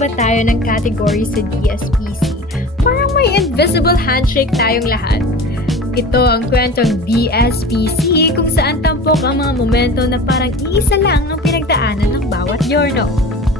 magkaiba tayo ng category sa DSPC. Parang may invisible handshake tayong lahat. Ito ang kwentong DSPC kung saan tampok ang mga momento na parang iisa lang ang pinagdaanan ng bawat yorno.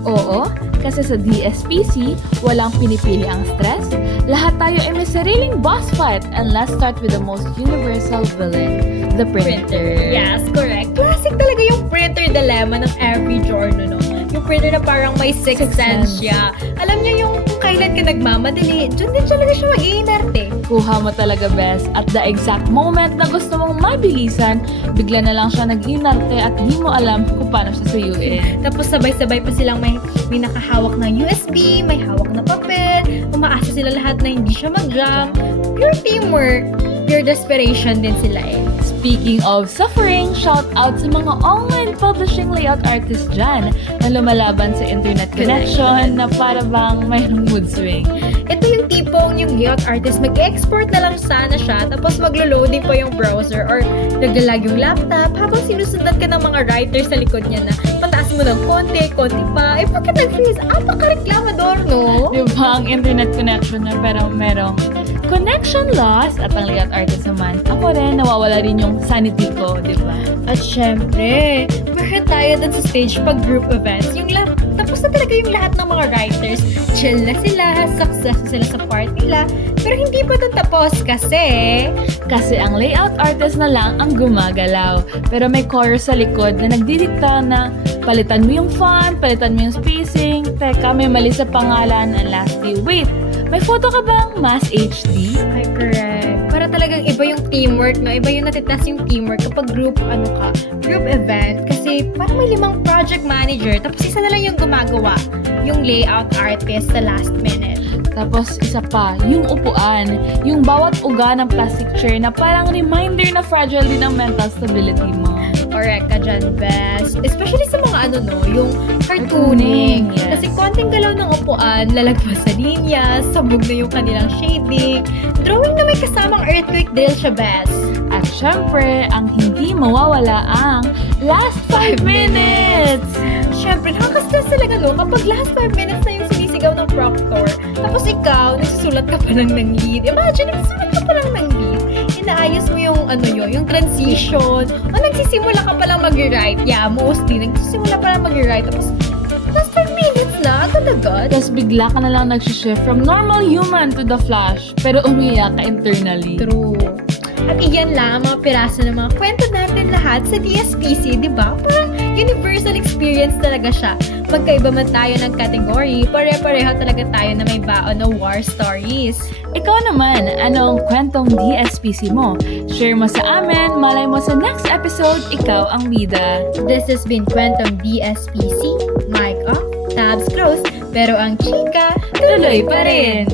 Oo, kasi sa DSPC, walang pinipili ang stress. Lahat tayo ay may sariling boss fight. And let's start with the most universal villain, the printer. Yes, correct. Classic talaga yung printer dilemma ng every journal, no? Yung printer na parang may sixth sense siya. Alam niya yung kung kailan ka nagmamadali, dyan din talaga siya mag-iinarte. Kuha mo talaga, best. At the exact moment na gusto mong mabilisan, bigla na lang siya nag-inarte at di mo alam kung paano siya suyuin. Tapos sabay-sabay pa silang may nakahawak na USB, may hawak na papel, umaasa sila lahat na hindi siya mag-jam. Pure teamwork, pure desperation din sila eh. Speaking of suffering, shout out sa mga online publishing layout artists dyan na lumalaban sa internet connection na para bang mayroong mood swing. Ito yung tipong yung layout artist mag-export na lang sana siya tapos maglo-loading pa yung browser or naglalag yung laptop habang sinusundan ka ng mga writers sa likod niya na pataas mo ng konti pa. Eh bakit nag-freeze? Apaka-reklamador, no? Diba ang internet connection na pero merong connection loss at ang layout artist naman. Ako rin, nawawala rin yung sanity ko, diba? At syempre, meron tayo dun sa stage pag group events. Tapos na talaga yung lahat ng mga writers. Chill na sila, success na sila sa part nila. Pero hindi pa dun tapos Kasi ang layout artist na lang ang gumagalaw. Pero may chorus sa likod na nagdidikta na palitan mo yung font, palitan mo yung spacing. Teka, may mali sa pangalan. And lastly, wait, may photo ka bang Mass HD? Ay, correct. Para talagang iba yung teamwork, no? Iba yung natitas yung teamwork kapag group event. Kasi parang may 5 project manager, tapos isa na lang yung gumagawa, yung layout artist sa last minute. Tapos isa pa, yung upuan, yung bawat uga ng plastic chair na parang reminder na fragile din ang mental stability mo. Correct ka dyan, best. Especially sa mga yung cartooning. Yes. Kasi konting galaw ng upuan, lalagpas sa linya, sabog na yung kanilang shading. Drawing na may kasamang earthquake drill siya, best. At syempre, ang hindi mawawala ang last 5 minutes! Syempre, nakaka-stress talaga kapag last 5 minutes na yung sinisigaw ng proctor. Tapos ikaw, nagsusulat ka pa lang ng lead. Imagine, nagsusulat ka pa lang ng lead. Inaayos mo yung yung transition. O nagsisimula ka pa lang mag-rewrite. Yeah, mostly. Nagsisimula pa lang mag-rewrite. Tapos, last 5 minutes na, agad-agad. Tapos bigla ka na lang nagsishift from normal human to the Flash, pero umiyak ka internally. True. At iyan lang ang mga piraso ng mga kwento natin lahat sa DSPC, di ba? Parang universal experience talaga siya. Magkaiba man tayo ng category, pare-pareho talaga tayo na may baon na war stories. Ikaw naman, ano ang kwentong DSPC mo? Share mo sa amin, malay mo sa next episode, ikaw ang bida. This has been Kwentong DSPC. Mic off, tabs closed, pero ang chika tuloy pa rin.